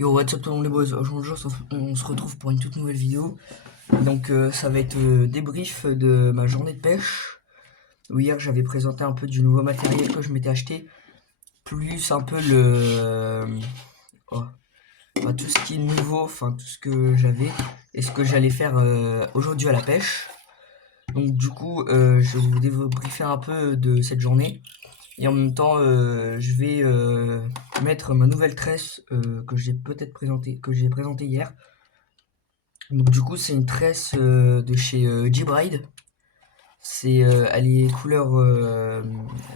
Yo, what's up tout le monde les boys, aujourd'hui on se retrouve pour une toute nouvelle vidéo. Donc ça va être débrief de ma journée de pêche. Où hier j'avais présenté un peu du nouveau matériel que je m'étais acheté. Plus un peu oh, enfin, tout ce qui est nouveau, enfin tout ce que j'avais. Et ce que j'allais faire aujourd'hui à la pêche. Donc du coup je vais vous débriefer un peu de cette journée. Et en même temps je vais mettre ma nouvelle tresse que j'ai peut-être présentée hier. Donc du coup c'est une tresse de chez G-Bride. Elle est couleur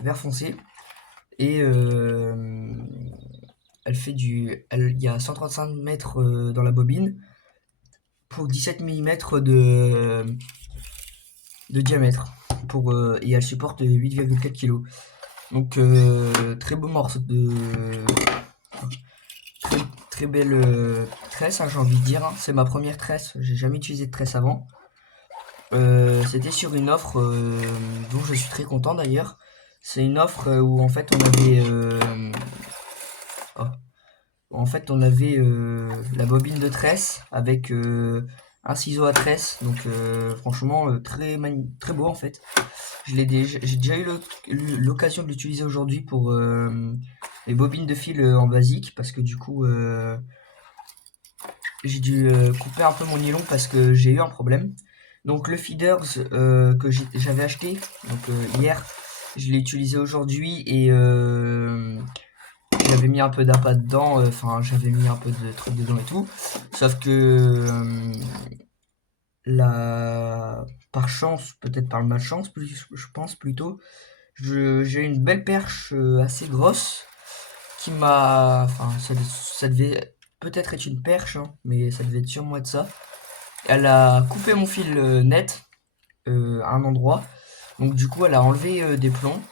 vert foncé et il y a 135 mètres dans la bobine pour 17 mm de diamètre et elle supporte 8,4 kg. Donc très beau morceau très, très belle tresse, hein, j'ai envie de dire, hein. C'est ma première tresse, j'ai jamais utilisé de tresse avant. C'était sur une offre dont je suis très content d'ailleurs. C'est une offre où oh, on avait la bobine de tresse avec un ciseau à tresse. Donc franchement très beau en fait. J'ai déjà eu l'occasion de l'utiliser aujourd'hui pour les bobines de fil en basique parce que du coup j'ai dû couper un peu mon nylon parce que j'ai eu un problème. Donc le feeders que j'avais acheté donc hier, je l'ai utilisé aujourd'hui et j'avais mis un peu d'appât dedans, enfin j'avais mis un peu de trucs dedans et tout. Sauf que par chance, peut-être par malchance, je pense plutôt, j'ai une belle perche assez grosse qui m'a, enfin ça devait peut-être être une perche, hein, mais ça devait être sûrement être ça. Elle a coupé mon fil net à un endroit. Donc du coup, elle a enlevé des plombs.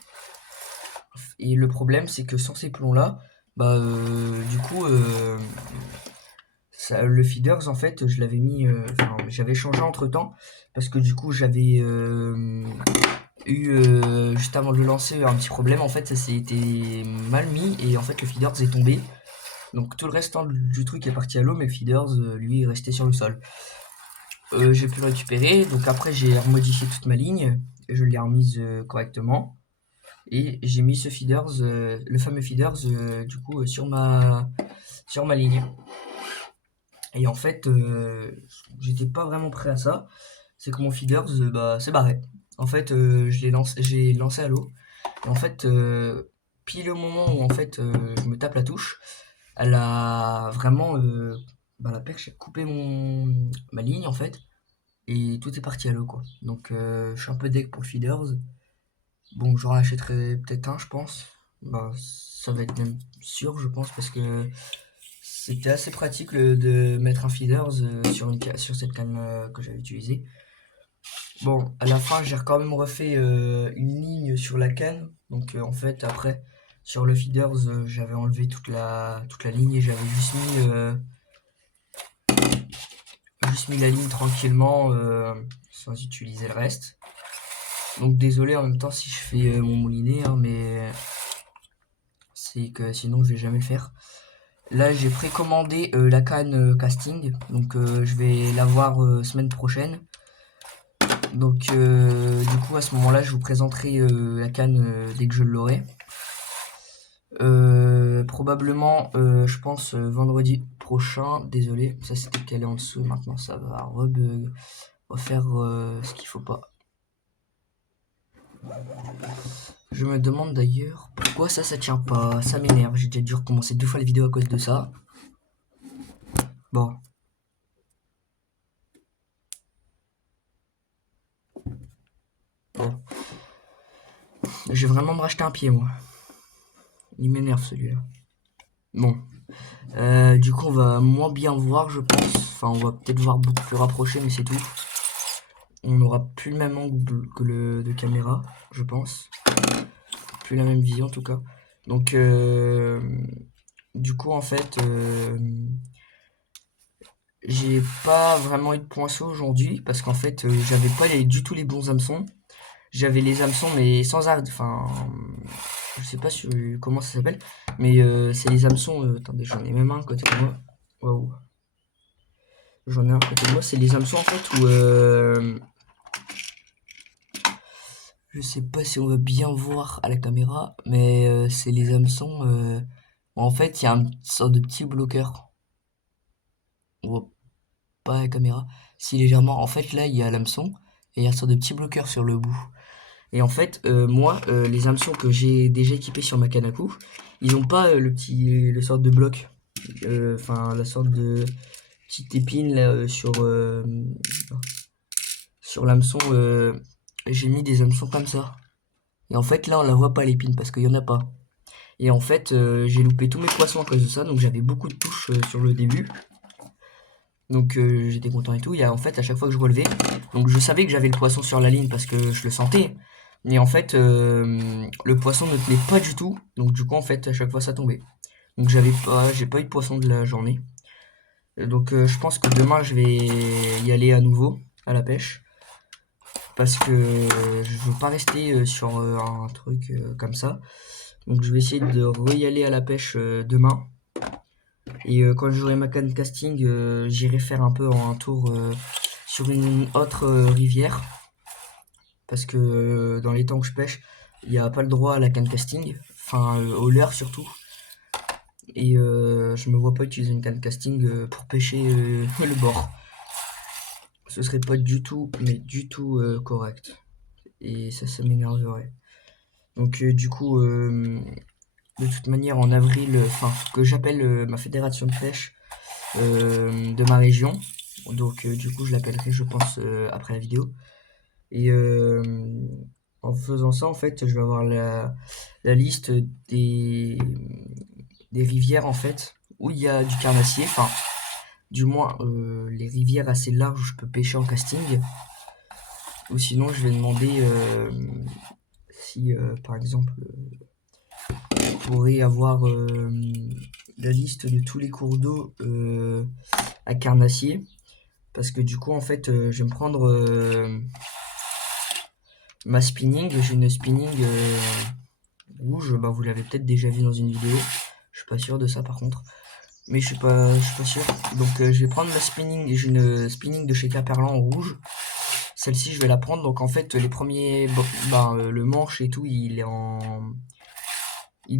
Et le problème, c'est que sans ces plombs-là, bah du coup, le feeders, en fait, je l'avais mis, j'avais changé entre temps parce que du coup, j'avais eu juste avant de le lancer un petit problème. En fait, ça s'était mal mis et en fait, le feeders est tombé. Donc tout le restant du truc est parti à l'eau, mais le feeders, lui, est resté sur le sol. J'ai pu le récupérer, donc après j'ai remodifié toute ma ligne, et je l'ai remise correctement, et j'ai mis le fameux feeders du coup sur ma ligne. Et en fait, j'étais pas vraiment prêt à ça, c'est que mon feeders bah, s'est barré. En fait, j'ai lancé à l'eau, et en fait, pile au moment où en fait je me tape la touche, elle a vraiment, la perche a coupé ma ligne en fait. Et tout est parti à l'eau quoi. Donc je suis un peu deg pour le feeders. Bon, j'en achèterai peut-être un, je pense. Bah, ça va être même sûr, je pense, parce que c'était assez pratique de mettre un feeders sur cette canne que j'avais utilisée. Bon, à la fin, j'ai quand même refait une ligne sur la canne. Donc en fait, après, sur le feeders, j'avais enlevé toute la ligne et j'avais juste mis la ligne tranquillement sans utiliser le reste. Donc désolé en même temps si je fais mon moulinet, hein, mais c'est que sinon je vais jamais le faire. Là j'ai précommandé la canne casting, donc je vais l'avoir semaine prochaine. Donc du coup à ce moment-là je vous présenterai la canne dès que je l'aurai. Probablement je pense vendredi prochain, désolé, ça c'était calé en dessous, maintenant ça va refaire ce qu'il faut pas. Je me demande d'ailleurs pourquoi ça tient pas, ça m'énerve, j'ai déjà dû recommencer 2 fois la vidéo à cause de ça. Bon. Bon. Je vais vraiment me racheter un pied moi. Il m'énerve celui-là. Bon. Du coup on va moins bien voir je pense. Enfin on va peut-être voir beaucoup plus rapproché mais c'est tout. On n'aura plus le même angle que le de caméra, je pense. Plus la même vision en tout cas. Donc du coup en fait j'ai pas vraiment eu de poinceau aujourd'hui parce qu'en fait j'avais pas du tout les bons hameçons. J'avais les hameçons mais sans arc, enfin je sais pas comment ça s'appelle, mais c'est les hameçons, attendez j'en ai même un à côté de moi. Waouh. J'en ai un à côté de moi, c'est les hameçons en fait où je sais pas si on va bien voir à la caméra, mais c'est les hameçons en fait il y a une sorte de petit bloqueur. On voit pas à la caméra, si légèrement. En fait là il y a l'hameçon et il y a une sorte de petit bloqueur sur le bout. Et en fait moi les hameçons que j'ai déjà équipés sur ma canne à coups, ils ont pas le sorte de bloc, enfin la sorte de petite épine là sur l'hameçon. J'ai mis des hameçons comme ça. Et en fait, là, on la voit pas l'épine parce qu'il y en a pas. Et en fait, j'ai loupé tous mes poissons à cause de ça. Donc j'avais beaucoup de touches sur le début. Donc j'étais content et tout. Il y a en fait à chaque fois que je relevais, donc je savais que j'avais le poisson sur la ligne parce que je le sentais. Mais en fait, le poisson ne tenait pas du tout. Donc du coup, en fait, à chaque fois, ça tombait. Donc j'ai pas eu de poisson de la journée. Donc je pense que demain, je vais y aller à nouveau à la pêche. Parce que je veux pas rester sur un truc comme ça. Donc je vais essayer de re-y aller à la pêche demain. Et quand j'aurai ma canne casting, j'irai faire un peu un tour sur une autre rivière. Parce que dans les temps que je pêche, il n'y a pas le droit à la canne casting. Enfin, au leurre surtout. Et je me vois pas utiliser une canne casting pour pêcher le bord. Ce serait pas du tout, mais du tout correct. Et ça m'énerverait. Donc du coup, de toute manière, en avril, enfin, que j'appelle ma fédération de pêche de ma région. Donc du coup, je l'appellerai, je pense, après la vidéo. Et en faisant ça, en fait, je vais avoir la liste des rivières, en fait, où il y a du carnassier. Enfin, du moins, les rivières assez larges où je peux pêcher en casting. Ou sinon, je vais demander si, par exemple, je pourrais avoir la liste de tous les cours d'eau à carnassier. Parce que du coup, en fait, je vais me prendre ma spinning. J'ai une spinning rouge. Bah, vous l'avez peut-être déjà vu dans une vidéo. Je suis pas sûr de ça par contre. Mais je suis pas sûr. Donc, je vais prendre ma spinning. J'ai une spinning de chez Caperlan en rouge. Celle-ci, je vais la prendre. Donc, en fait, les premiers. Le manche et tout, il est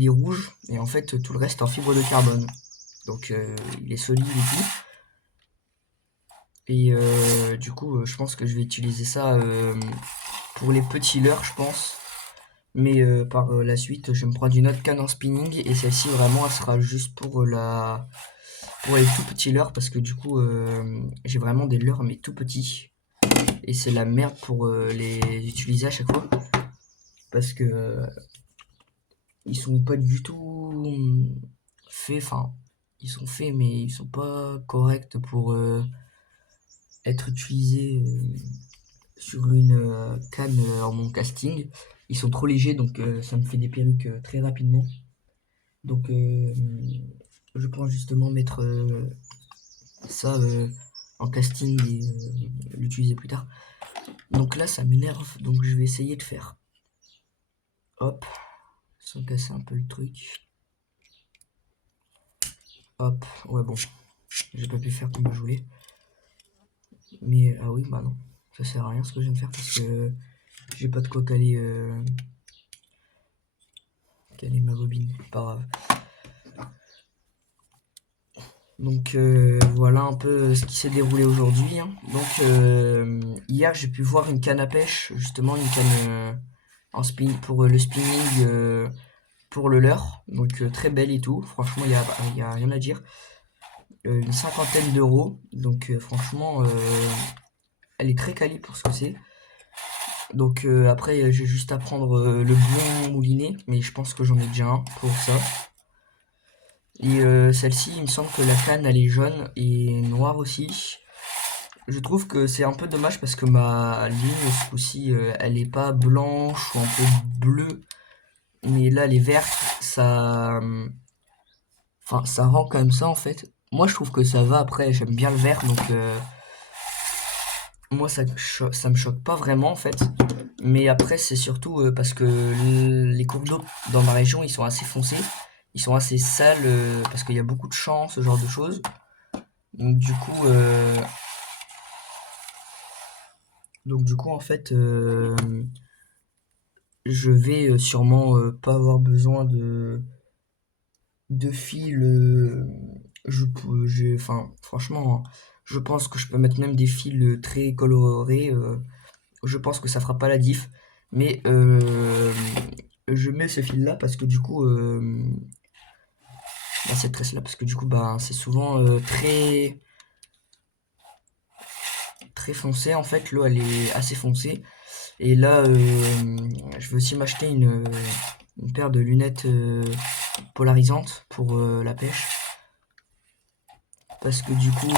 rouge. Et en fait, tout le reste est en fibre de carbone. Donc, il est solide et tout. Et du coup, je pense que je vais utiliser ça pour les petits leurres, je pense. Mais par la suite, je vais me prendre une autre canne en spinning. Et celle-ci, vraiment, elle sera juste pour les tout petits leurres. Parce que du coup, j'ai vraiment des leurres, mais tout petits. Et c'est la merde pour les utiliser à chaque fois. Parce que ils sont pas du tout faits. Enfin, ils sont faits, mais ils sont pas corrects pour être utilisés sur une canne en mon casting. Ils sont trop légers, donc ça me fait des perruques très rapidement. Donc je pense justement mettre ça en casting et l'utiliser plus tard. Donc là ça m'énerve, donc je vais essayer de faire. Hop, sans casser un peu le truc. Hop, ouais bon, j'ai pas pu faire comme je voulais. Mais ah oui, bah non, ça sert à rien ce que je viens de faire parce que j'ai pas de quoi caler ma bobine, pas grave. Donc voilà un peu ce qui s'est déroulé aujourd'hui. Hein. Donc hier j'ai pu voir une canne à pêche, justement une canne en spin pour le spinning pour le leurre. Donc très belle et tout. Franchement il y a rien à dire. Une cinquantaine d'euros. Donc franchement elle est très quali pour ce que c'est. Donc après j'ai juste à prendre le bon moulinet, mais je pense que j'en ai déjà un pour ça. Et celle-ci, il me semble que la canne elle est jaune et noire aussi. Je trouve que c'est un peu dommage parce que ma ligne ce coup-ci elle est pas blanche ou un peu bleue, mais là elle est verte. Enfin, ça rend comme ça en fait. Moi je trouve que ça va. Après, j'aime bien le vert donc moi ça me choque pas vraiment en fait. Mais après, c'est surtout parce que les cours d'eau dans ma région ils sont assez foncés. Ils sont assez sales parce qu'il y a beaucoup de champs, ce genre de choses. Donc du coup en fait je vais sûrement pas avoir besoin de fil. Enfin, franchement, hein, je pense que je peux mettre même des fils très colorés. Je pense que ça fera pas la diff. Mais je mets ce fil là parce que du coup, cette tresse là, parce que du coup, bah, c'est souvent très foncé. En fait, l'eau elle est assez foncée. Et là, je vais aussi m'acheter une paire de lunettes polarisantes pour la pêche. Parce que du coup,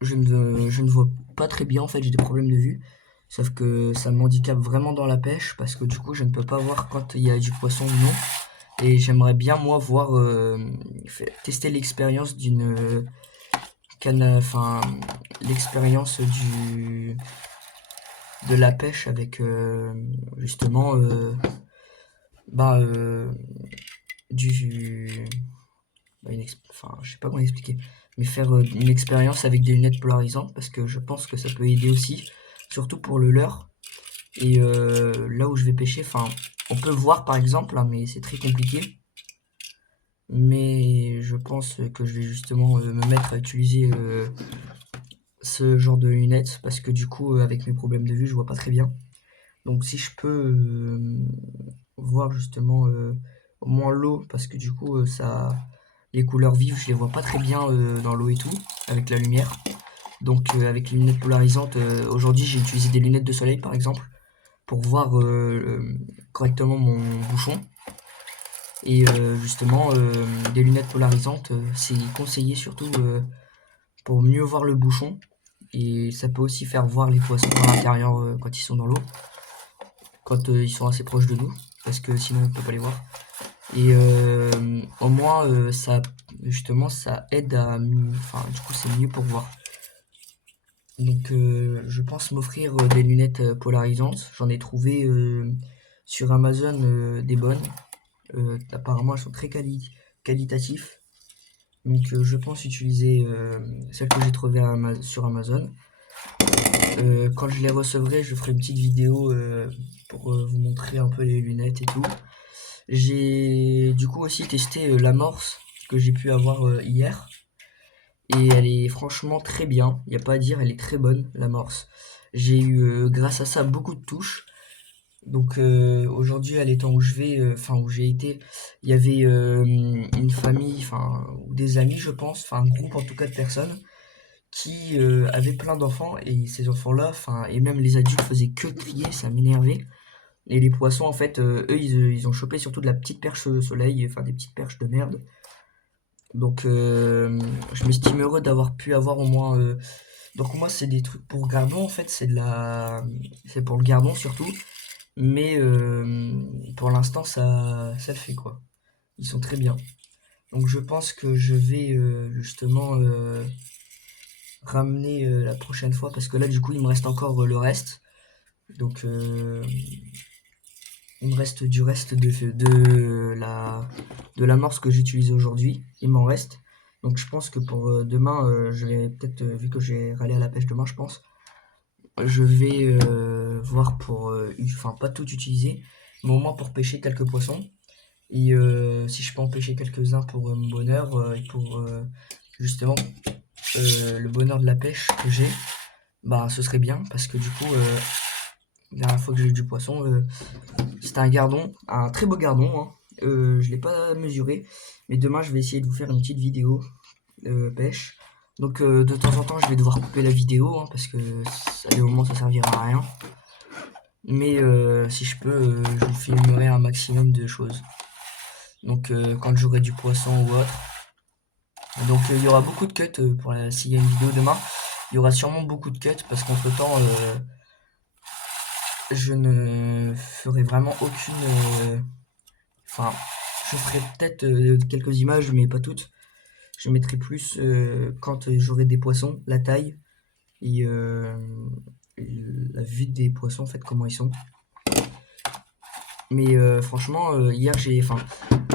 je ne vois pas très bien, en fait, j'ai des problèmes de vue. Sauf que ça m'handicape vraiment dans la pêche, parce que du coup, je ne peux pas voir quand il y a du poisson ou non. Et j'aimerais bien, moi, voir, tester l'expérience d'une canne, enfin, l'expérience de la pêche avec, justement, bah, du, enfin, je sais pas comment expliquer, mais faire une expérience avec des lunettes polarisantes parce que je pense que ça peut aider aussi, surtout pour le leurre. Et là où je vais pêcher, enfin, on peut voir par exemple, hein, mais c'est très compliqué. Mais je pense que je vais justement me mettre à utiliser ce genre de lunettes parce que du coup, avec mes problèmes de vue, je vois pas très bien. Donc si je peux voir justement au moins l'eau, parce que du coup, les couleurs vives, je les vois pas très bien dans l'eau et tout, avec la lumière. Donc avec les lunettes polarisantes, aujourd'hui j'ai utilisé des lunettes de soleil par exemple, pour voir correctement mon bouchon. Et justement, des lunettes polarisantes, c'est conseillé surtout pour mieux voir le bouchon. Et ça peut aussi faire voir les poissons à l'intérieur quand ils sont dans l'eau, quand ils sont assez proches de nous, parce que sinon on ne peut pas les voir. Et au moins, ça, justement, ça aide à... Enfin, du coup, c'est mieux pour voir. Donc, je pense m'offrir des lunettes polarisantes. J'en ai trouvé sur Amazon des bonnes. Apparemment, elles sont très qualitatives. Donc, je pense utiliser celles que j'ai trouvées sur Amazon. Quand je les recevrai, je ferai une petite vidéo pour vous montrer un peu les lunettes et tout. J'ai du coup aussi testé l'amorce que j'ai pu avoir hier. Et elle est franchement très bien. Il n'y a pas à dire, elle est très bonne, l'amorce. J'ai eu grâce à ça beaucoup de touches. Donc aujourd'hui, à l'étang où je vais, enfin où j'ai été, il y avait une famille, enfin ou des amis, je pense, enfin un groupe en tout cas de personnes qui avaient plein d'enfants et ces enfants-là, enfin et même les adultes faisaient que crier, ça m'énervait. Et les poissons, en fait, eux, ils ont chopé surtout de la petite perche au soleil, enfin des petites perches de merde. Donc, je m'estime heureux d'avoir pu avoir au moins. Donc, moi, c'est des trucs pour gardon, en fait, c'est pour le gardon surtout. Mais pour l'instant, ça le fait quoi. Ils sont très bien. Donc, je pense que je vais justement ramener la prochaine fois parce que là, du coup, il me reste encore le reste. Donc, il me reste du reste de l'amorce que j'ai utilisée aujourd'hui. Il m'en reste. Donc je pense que pour demain, je vais peut-être, vu que j'ai râlé à la pêche demain, je pense, je vais voir pour, enfin pas tout utiliser, mais au moins pour pêcher quelques poissons. Et si je peux en pêcher quelques-uns pour mon bonheur et pour justement le bonheur de la pêche que j'ai, bah ce serait bien parce que du coup, la dernière fois que j'ai eu du poisson, c'était un gardon, un très beau gardon, hein. Je l'ai pas mesuré, mais demain je vais essayer de vous faire une petite vidéo pêche. Donc de temps en temps je vais devoir couper la vidéo hein, parce que à des moments ça servira à rien. Mais si je peux, je vous filmerai un maximum de choses. Donc quand j'aurai du poisson ou autre. Donc il y aura beaucoup de cuts s'il y a une vidéo demain. Il y aura sûrement beaucoup de cuts parce qu'entre temps je ne ferai vraiment aucune. Enfin, je ferai peut-être quelques images, mais pas toutes. Je mettrai plus quand j'aurai des poissons, la taille et la vue des poissons, en fait, comment ils sont. Mais franchement, hier, enfin,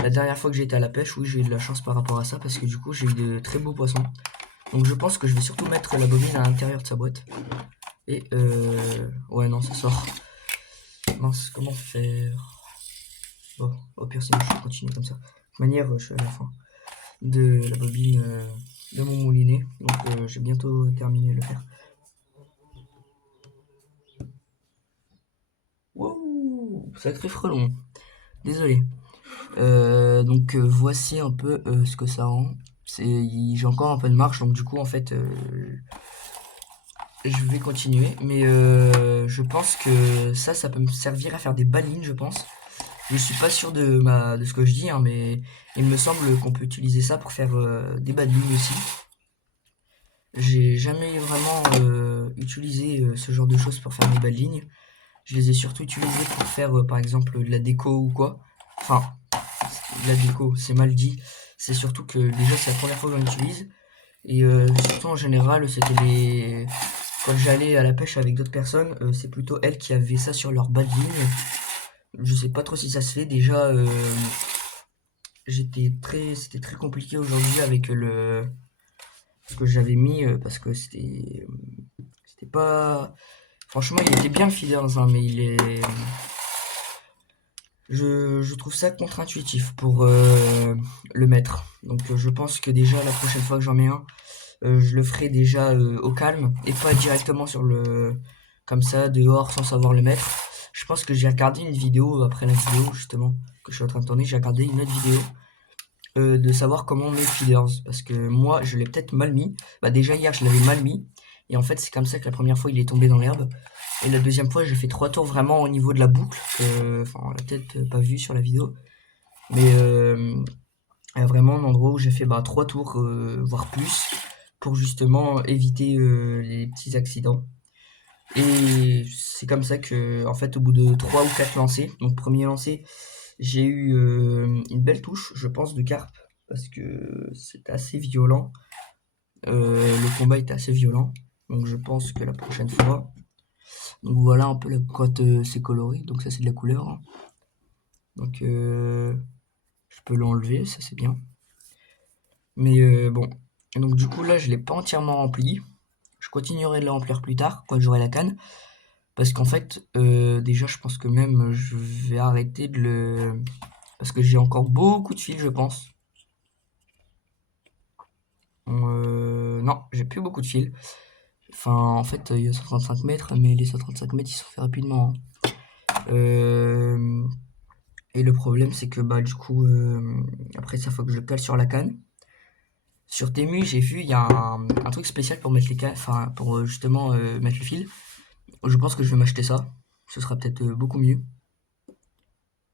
la dernière fois que j'ai été à la pêche, oui, j'ai eu de la chance par rapport à ça, parce que du coup, j'ai eu de très beaux poissons. Donc je pense que je vais surtout mettre la bobine à l'intérieur de sa boîte. Et ouais, non, ça sort. Mince, comment faire? Bon, au pire, sinon je continue comme ça. De toute manière, je suis à la fin de la bobine de mon moulinet. Donc j'ai bientôt terminé de le faire. Wow, sacré frelon. Désolé. Donc voici un peu ce que ça rend. J'ai encore un peu de marche, donc du coup en fait je vais continuer. Mais je pense que ça peut me servir à faire des balines, je pense. Je suis pas sûr de ce que je dis, hein, mais il me semble qu'on peut utiliser ça pour faire des balines aussi. J'ai jamais vraiment utilisé ce genre de choses pour faire des balines. Je les ai surtout utilisées pour faire par exemple de la déco ou quoi. Enfin, la déco, c'est mal dit. C'est surtout que déjà c'est la première fois que j'en utilise. Et surtout en général, c'était les... Quand j'allais à la pêche avec d'autres personnes, c'est plutôt elles qui avaient ça sur leur bas de ligne. Je sais pas trop si ça se fait. Déjà, c'était très compliqué aujourd'hui avec le ce que j'avais mis parce que c'était pas. Franchement, il était bien le feeders, hein, mais il est. Je trouve ça contre-intuitif pour le mettre. Donc je pense que déjà la prochaine fois que j'en mets un, je le ferai déjà au calme et pas directement sur le comme ça dehors sans savoir le mettre. Je pense que j'ai regardé une vidéo après la vidéo justement que je suis en train de tourner, j'ai regardé une autre vidéo de savoir comment on met feeders parce que moi je l'ai peut-être mal mis. Bah déjà hier je l'avais mal mis et en fait c'est comme ça que la première fois il est tombé dans l'herbe et la deuxième fois j'ai fait 3 tours vraiment au niveau de la boucle. Enfin on l'a peut-être pas vu sur la vidéo mais vraiment un endroit où j'ai fait 3 tours voire plus pour justement éviter les petits accidents. Et c'est comme ça que, en fait, au bout de 3 ou 4 lancers, donc premier lancer, j'ai eu une belle touche, je pense, de carpe, parce que c'était assez violent. Le combat était assez violent, donc je pense que la prochaine fois. Donc voilà un peu la quand c'est coloré, donc ça c'est de la couleur, hein. Donc je peux l'enlever, ça c'est bien. Mais bon, donc du coup là je l'ai pas entièrement rempli. Je continuerai de le remplir plus tard, quand j'aurai la canne. Parce qu'en fait, déjà, je pense que même je vais arrêter de le... Parce que j'ai encore beaucoup de fils, je pense. Non, j'ai plus beaucoup de fils. Enfin, en fait, il y a 135 mètres, mais les 135 mètres, ils sont faits rapidement, hein. Et le problème, c'est que, bah, du coup, après ça, faut que je le cale sur la canne. Sur Temu, j'ai vu, il y a un truc spécial pour mettre les cannes, enfin, pour justement mettre le fil. Je pense que je vais m'acheter ça. Ce sera peut-être beaucoup mieux.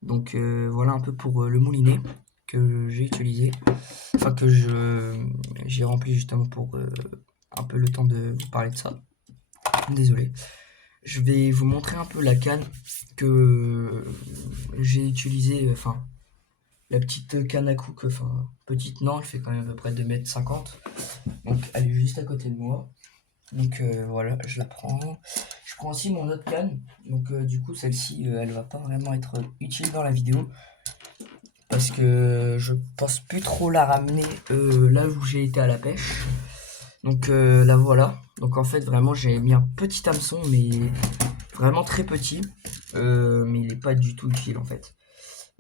Donc voilà un peu pour le moulinet que j'ai utilisé, enfin que j'ai rempli justement pour un peu le temps de vous parler de ça. Désolé. Je vais vous montrer un peu la canne que j'ai utilisée, enfin la petite canne à cook, enfin petite non, elle fait quand même à peu près 2,50 m. Donc elle est juste à côté de moi. Donc voilà, je la prends. Je prends aussi mon autre canne. Donc du coup celle-ci, elle va pas vraiment être utile dans la vidéo. Parce que je pense plus trop la ramener là où j'ai été à la pêche. Donc la voilà. Donc en fait vraiment j'ai mis un petit hameçon mais vraiment très petit. Mais il n'est pas du tout utile en fait.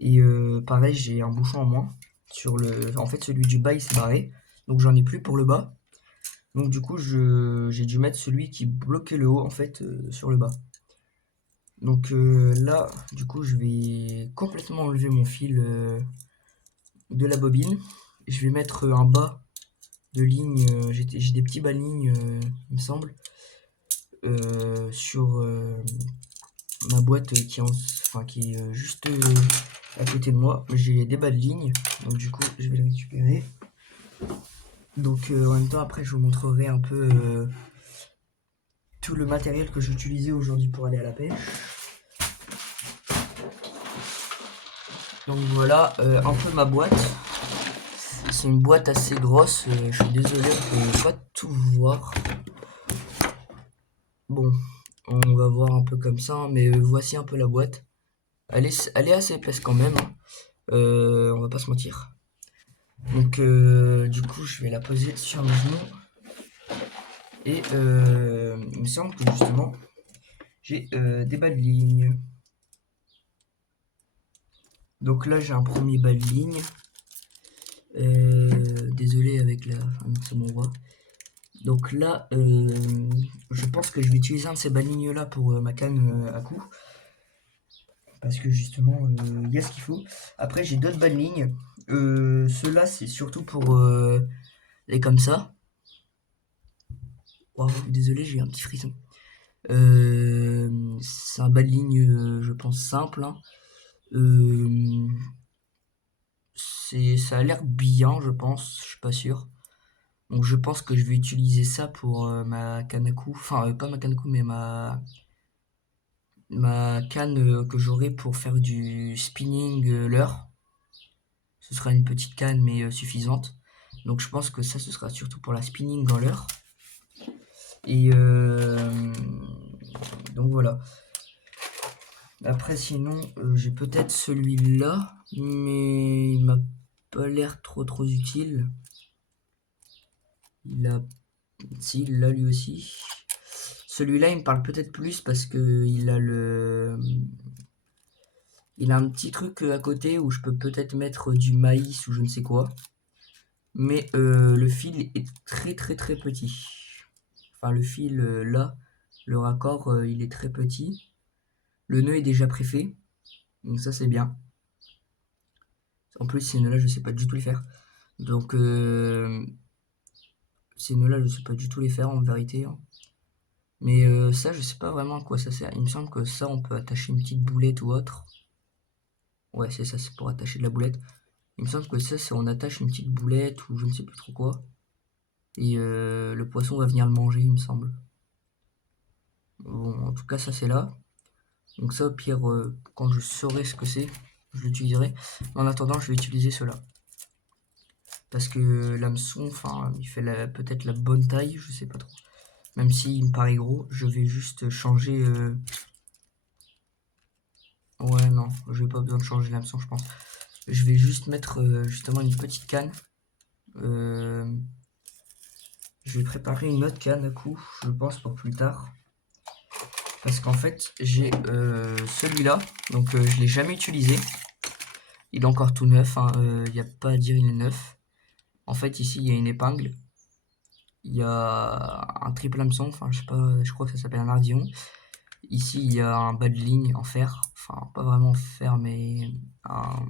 Et pareil j'ai un bouchon en moins. En fait celui du bas il s'est barré. Donc j'en ai plus pour le bas. Donc du coup j'ai dû mettre celui qui bloquait le haut en fait sur le bas. Donc là du coup je vais complètement enlever mon fil de la bobine. Je vais mettre un bas de ligne, j'ai des petits bas de ligne, il me semble, sur ma boîte qui est juste à côté de moi. J'ai des bas de ligne, donc du coup je vais les récupérer. Donc en même temps après je vous montrerai un peu tout le matériel que j'ai utilisé aujourd'hui pour aller à la pêche. Donc voilà un peu ma boîte. C'est une boîte assez grosse, je suis désolé, on peut pas tout voir. Bon, on va voir un peu comme ça, hein, mais voici un peu la boîte. Elle est assez épaisse quand même, hein. On va pas se mentir. Donc du coup je vais la poser sur mes genoux. Et il me semble que justement j'ai des bas de ligne. Donc là j'ai un premier bas de ligne. Désolé avec la... Enfin, non, c'est bon, on voit. Donc là, je pense que je vais utiliser un de ces bas de ligne là pour ma canne à coups. Parce que justement, il y a ce qu'il faut. Après, j'ai d'autres bas de ligne. Ceux-là, c'est surtout pour les comme ça. Wow, désolé, j'ai un petit frisson. C'est un bas de ligne, je pense, simple. Hein. Ça a l'air bien, je pense. Je suis pas sûr. Donc je pense que je vais utiliser ça pour ma canne à coups. Enfin, pas ma canne à coups, mais ma canne que j'aurai pour faire du spinning leurre. Ce sera une petite canne, mais suffisante. Donc je pense que ça, ce sera surtout pour la spinning en leurre. Et donc voilà. Après, sinon, j'ai peut-être celui-là, mais il m'a pas l'air trop utile. Il a... Si, il l'a lui aussi. Celui-là, il me parle peut-être plus parce que il a le... Il a un petit truc à côté où je peux peut-être mettre du maïs ou je ne sais quoi. Mais le fil est très petit. Enfin, le fil, là, le raccord, il est très petit. Le nœud est déjà préfait. Donc ça, c'est bien. En plus, ces nœuds-là, je sais pas du tout les faire. Donc, ces nœuds-là, je sais pas du tout les faire, en vérité. Hein. Mais ça, je sais pas vraiment à quoi ça sert. Il me semble que ça, on peut attacher une petite boulette ou autre. Ouais, c'est ça, c'est pour attacher de la boulette. Il me semble que ça, c'est on attache une petite boulette ou je ne sais plus trop quoi. Et le poisson va venir le manger, il me semble. Bon, en tout cas, ça, c'est là. Donc ça, au pire, quand je saurai ce que c'est, je l'utiliserai. En attendant, je vais utiliser cela. Parce que l'hameçon, enfin, il fait peut-être la bonne taille, je sais pas trop. Même s'il me paraît gros, je vais juste changer... Ouais, non, je vais pas besoin de changer l'hameçon, je pense. Je vais juste mettre justement une petite canne. Je vais préparer une autre canne à coup, je pense, pour plus tard. Parce qu'en fait, j'ai celui-là, donc je l'ai jamais utilisé. Il est encore tout neuf, il n'y a pas à dire, il est neuf. En fait, ici, il y a une épingle. Il y a un triple hameçon, enfin, je sais pas, je crois que ça s'appelle un ardillon. Ici, il y a un bas de ligne en fer, enfin, pas vraiment en fer, mais un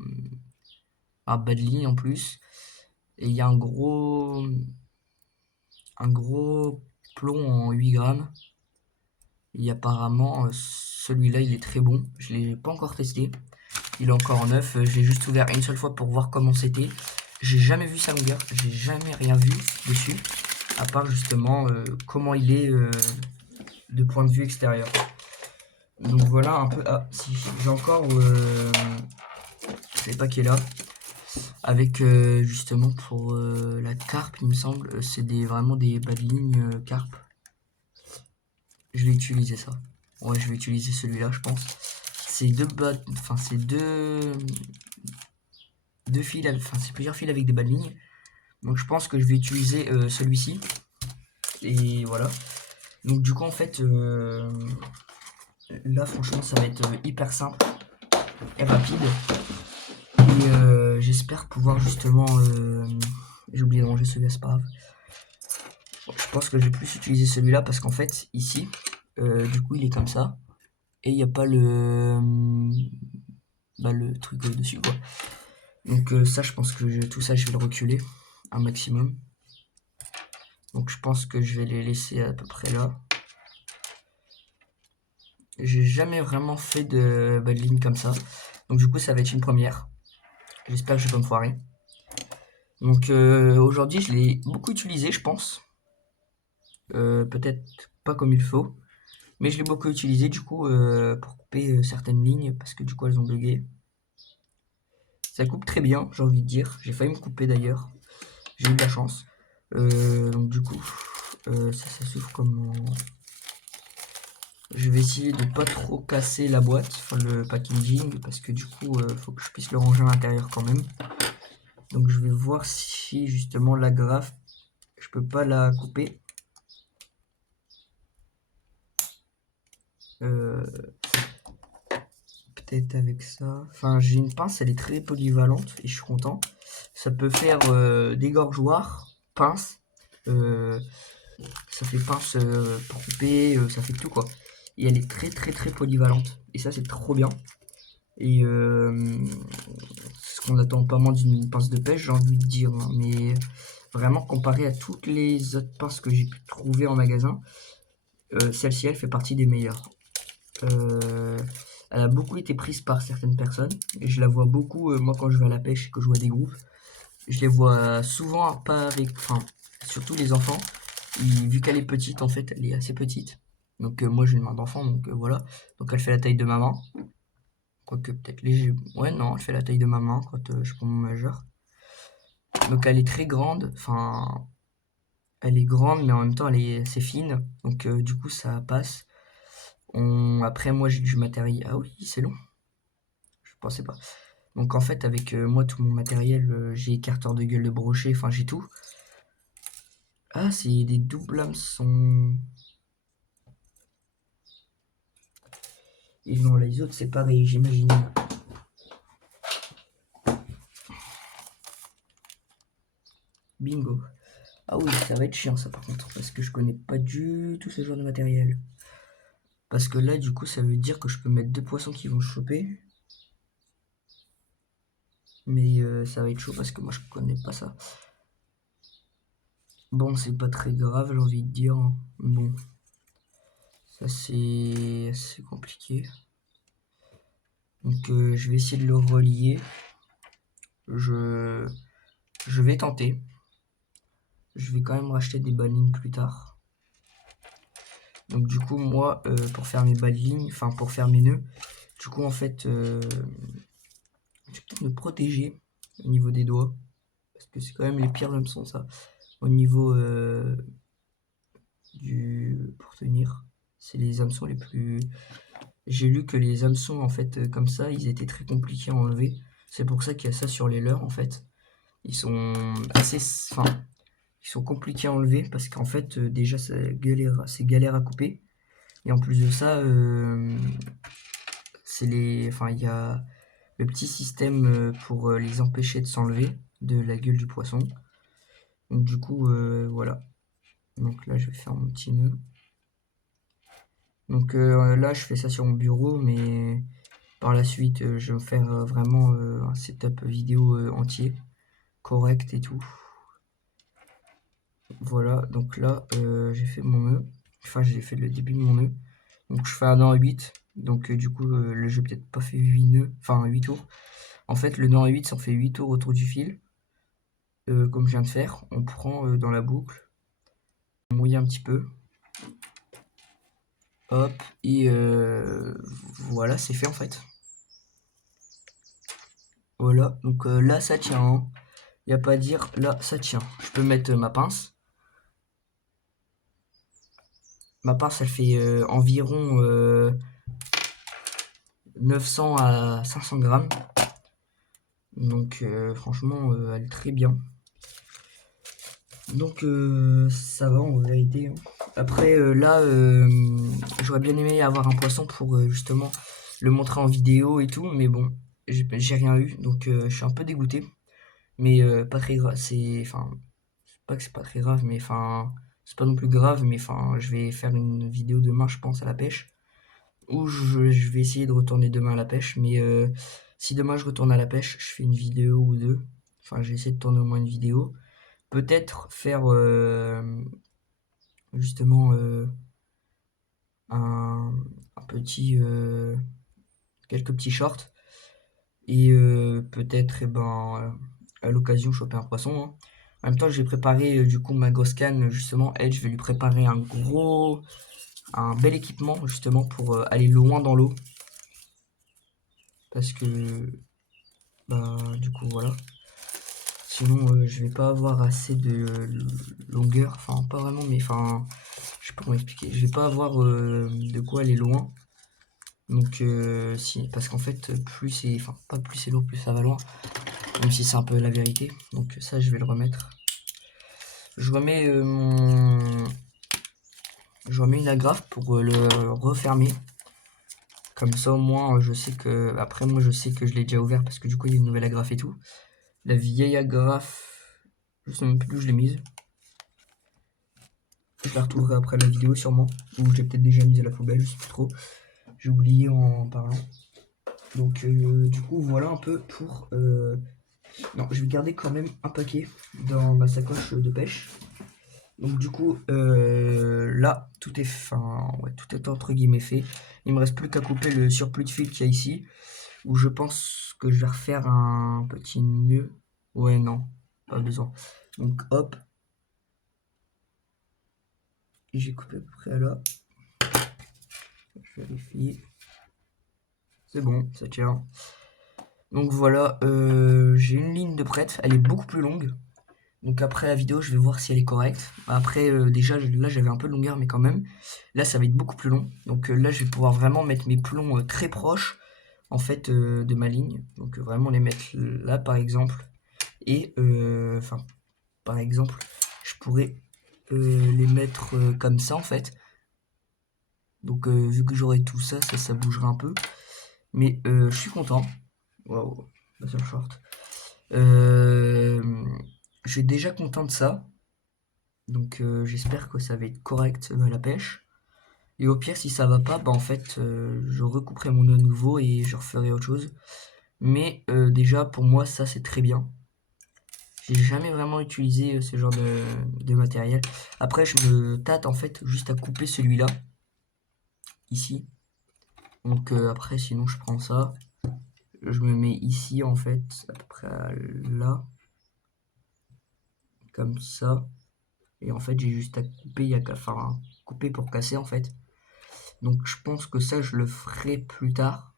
bas de ligne en plus. Et il y a un gros plomb en 8 grammes. Et apparemment, celui-là, il est très bon. Je l'ai pas encore testé. Il est encore neuf. Je l'ai juste ouvert une seule fois pour voir comment c'était. J'ai jamais vu sa longueur. J'ai jamais rien vu dessus. À part justement comment il est de point de vue extérieur. Donc voilà un peu. Ah, si, j'ai encore les paquets là. Avec justement pour la carpe, il me semble. C'est vraiment des bas de ligne carpe. Je vais utiliser ça. Ouais, je vais utiliser celui-là, je pense. C'est deux fils, enfin c'est plusieurs fils avec des bas de ligne. Donc je pense que je vais utiliser celui-ci. Et voilà. Donc du coup en fait, là franchement ça va être hyper simple et rapide. Et j'espère pouvoir justement... j'ai oublié de ranger celui-là, c'est pas grave. Je pense que je vais plus utiliser celui-là parce qu'en fait ici, du coup il est comme ça. Et il n'y a pas le truc dessus quoi. Donc ça je pense que tout ça je vais le reculer un maximum. Donc je pense que je vais les laisser à peu près là. J'ai jamais vraiment fait de bas de ligne comme ça. Donc du coup ça va être une première. J'espère que je vais pas me foirer. Donc aujourd'hui je l'ai beaucoup utilisé je pense. Peut-être pas comme il faut. Mais je l'ai beaucoup utilisé du coup pour couper certaines lignes parce que du coup elles ont bugué. Ça coupe très bien, j'ai envie de dire. J'ai failli me couper d'ailleurs. J'ai eu de la chance. Donc du coup, ça s'ouvre comme... Je vais essayer de pas trop casser la boîte, enfin le packaging, parce que du coup, faut que je puisse le ranger à l'intérieur quand même. Donc je vais voir si justement l'agrafe, je peux pas la couper. Peut-être avec ça. Enfin, j'ai une pince, elle est très polyvalente et je suis content. Ça peut faire dégorgeoir, pince. Ça fait pince pour couper, ça fait tout quoi. Et elle est très polyvalente. Et ça, c'est trop bien. Et ce qu'on attend pas moins d'une pince de pêche, j'ai envie de dire, hein. Mais vraiment, comparé à toutes les autres pinces que j'ai pu trouver en magasin, celle-ci, elle fait partie des meilleures. Elle a beaucoup été prise par certaines personnes. Et je la vois beaucoup, moi, quand je vais à la pêche et que je vois des groupes. Je les vois souvent, pas avec, enfin, surtout les enfants. Vu qu'elle est petite, en fait, elle est assez petite. Donc, moi, j'ai une main d'enfant, donc voilà. Donc, elle fait la taille de ma main. Quoique peut-être léger. Ouais, non, elle fait la taille de ma main quand je prends mon majeur. Donc elle est très grande. Enfin, elle est grande, mais en même temps, elle est assez fine. Donc du coup, ça passe. Après, moi, j'ai du matériel. Ah oui, c'est long. Je pensais pas. Donc en fait, avec moi, tout mon matériel, j'ai écarteur de gueule de brochet. Enfin, j'ai tout. Ah, c'est des doubles hameçons. Et non, les autres, c'est pareil, j'imagine. Bingo. Ah oui, ça va être chiant ça par contre, parce que je connais pas du tout ce genre de matériel. Parce que là, du coup, ça veut dire que je peux mettre deux poissons qui vont choper. Mais ça va être chaud parce que moi, je connais pas ça. Bon, c'est pas très grave, j'ai envie de dire. Bon, ça c'est compliqué. Donc, je vais essayer de le relier. Je, je vais tenter. Je vais quand même racheter des balines plus tard. Donc, du coup, moi, pour faire mes balines, enfin, pour faire mes nœuds, du coup, en fait, je vais peut-être me protéger au niveau des doigts. Parce que c'est quand même les pires hameçons, ça. Au niveau pour tenir. C'est les hameçons les plus. J'ai lu que les hameçons, en fait, comme ça, ils étaient très compliqués à enlever. C'est pour ça qu'il y a ça sur les leurs, en fait. Ils sont assez. Enfin, ils sont compliqués à enlever parce qu'en fait, déjà, c'est galère à couper. Et en plus de ça, c'est les. Enfin, il y a le petit système pour les empêcher de s'enlever de la gueule du poisson. Donc, du coup, voilà. Donc là, je vais faire mon petit nœud. Donc là, je fais ça sur mon bureau, mais par la suite, je vais me faire vraiment un setup vidéo entier, correct et tout. Voilà, donc là, j'ai fait mon nœud. Enfin, j'ai fait le début de mon nœud. Donc je fais un nœud à 8. Donc du coup, le jeu peut-être pas fait 8 nœuds, enfin 8 tours. En fait, le nœud à 8, ça en fait 8 tours autour du fil. Comme je viens de faire, on prend dans la boucle, on mouille un petit peu. Hop, et voilà, c'est fait en fait. Voilà, donc là ça tient, hein. Y a pas à dire, là ça tient. Je peux mettre ma pince. Ma pince elle fait environ 900 à 500 grammes. Donc franchement elle est très bien. Donc ça va en vérité, hein. Après là j'aurais bien aimé avoir un poisson pour justement le montrer en vidéo et tout. Mais bon, j'ai rien eu. Donc je suis un peu dégoûté. Mais pas très grave. Enfin, pas que c'est pas très grave, mais enfin, c'est pas non plus grave, mais enfin, je vais faire une vidéo demain, je pense, à la pêche. Ou je vais essayer de retourner demain à la pêche, mais si demain je retourne à la pêche, je fais une vidéo ou deux. Enfin, j'ai essayé de tourner au moins une vidéo. Peut-être faire justement un, un petit, quelques petits shorts. Et peut-être, à l'occasion, choper un poisson, hein. En même temps, j'ai préparé du coup ma grosse canne, justement. Elle, je vais lui préparer un bel équipement, justement, pour aller loin dans l'eau. Parce que, bah, du coup, voilà. Sinon, je vais pas avoir assez de longueur. Enfin, pas vraiment, mais enfin, je comment expliquer, je vais pas avoir de quoi aller loin. Donc si, parce qu'en fait plus c'est, enfin pas plus c'est lourd plus ça va loin, même si c'est un peu la vérité. Donc ça je vais le remettre. Je remets je remets une agrafe pour le refermer. Comme ça au moins je sais que, après moi je sais que je l'ai déjà ouvert parce que du coup il y a une nouvelle agrafe et tout. La vieille agrafe, je sais même plus où je l'ai mise. Je la retrouverai après la vidéo sûrement, ou j'ai peut-être déjà mis à la poubelle, je sais plus trop. J'ai oublié en parlant. Donc du coup voilà un peu pour... Non, je vais garder quand même un paquet dans ma sacoche de pêche. Donc du coup là tout est fin, ouais, tout est entre guillemets fait. Il me reste plus qu'à couper le surplus de fil qu'il y a ici. Où je pense que je vais refaire un petit nœud. Ouais non, pas besoin. Donc hop. J'ai coupé à peu près là. Je vérifie. C'est bon, ça tient. Donc voilà, j'ai une ligne de prête, elle est beaucoup plus longue. Donc après la vidéo, je vais voir si elle est correcte. Après, déjà, là, j'avais un peu de longueur, mais quand même. Là, ça va être beaucoup plus long. Donc là, je vais pouvoir vraiment mettre mes plombs très proches, en fait, de ma ligne. Donc vraiment les mettre là, par exemple. Et, enfin, par exemple, je pourrais les mettre comme ça, en fait. Donc vu que j'aurai tout ça, ça bougera un peu. Mais je suis content. Waouh, la seule short. Je suis déjà content de ça. Donc j'espère que ça va être correct à la pêche. Et au pire, si ça va pas, bah en fait, je recouperai mon nœud nouveau et je referai autre chose. Mais déjà, pour moi, ça c'est très bien. J'ai jamais vraiment utilisé ce genre de matériel. Après, je me tâte en fait juste à couper celui-là. Ici. Donc après, sinon, je prends ça. Je me mets ici en fait, à peu près là. Comme ça. Et en fait, j'ai juste à couper, il y a qu'à faire un couper pour casser en fait. Donc je pense que ça, je le ferai plus tard.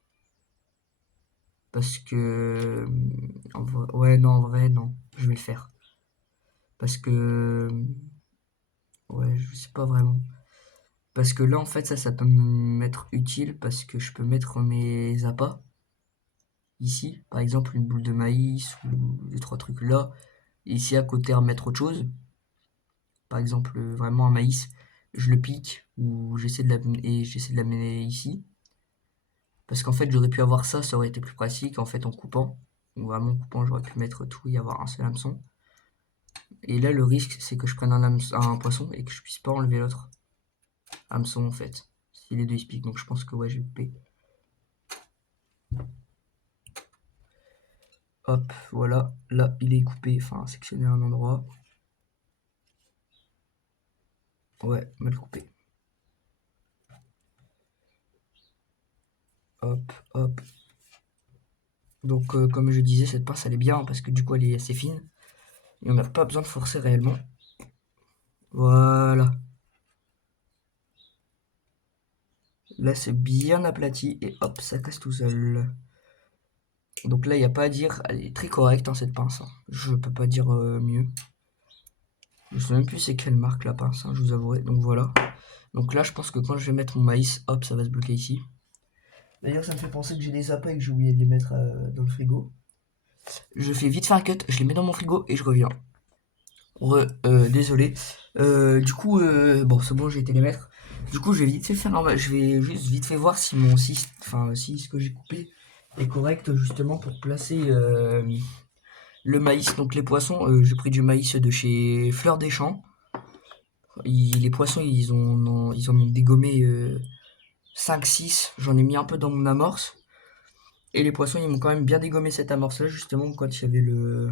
Parce que... ouais, non, en vrai, non. Je vais le faire. Parce que... ouais, je sais pas vraiment. Parce que là, en fait, ça peut m'être utile. Parce que je peux mettre mes appâts. Ici, par exemple, une boule de maïs ou deux, trois trucs là. Et ici, à côté, remettre autre chose. Par exemple, vraiment un maïs. Je le pique ou j'essaie de l'amener ici. Parce qu'en fait, j'aurais pu avoir ça, ça aurait été plus pratique en fait en coupant. Donc vraiment en coupant, j'aurais pu mettre tout et avoir un seul hameçon. Et là, le risque, c'est que je prenne un poisson et que je puisse pas enlever l'autre hameçon en fait. Si les deux ils se piquent, donc je pense que ouais, je vais couper. Hop, voilà. Là, il est coupé, enfin sectionné à un endroit. Ouais, mal coupé. Hop, hop. Donc comme je disais, cette pince elle est bien parce que du coup elle est assez fine. Et on n'a pas besoin de forcer réellement. Voilà. Là c'est bien aplati et hop, ça casse tout seul. Donc là il n'y a pas à dire, elle est très correcte hein, cette pince. Hein. Je peux pas dire mieux. Je sais même plus c'est quelle marque la pince, hein, je vous avouerai. Donc voilà. Donc là je pense que quand je vais mettre mon maïs, hop, ça va se bloquer ici. D'ailleurs ça me fait penser que j'ai des appâts et que j'ai oublié de les mettre dans le frigo. Je fais vite faire un cut, je les mets dans mon frigo et je reviens. Désolé. Du coup, bon, c'est bon, j'ai été les mettre. Du coup, je vais vite fait faire je vais juste vite fait voir si mon 6, enfin, si ce que j'ai coupé est correct, justement, pour placer le maïs. Donc, les poissons, j'ai pris du maïs de chez Fleur des Champs. Les poissons, ils en ont dégommé 5-6. J'en ai mis un peu dans mon amorce. Et les poissons, ils m'ont quand même bien dégommé cette amorce-là, justement, quand il y avait le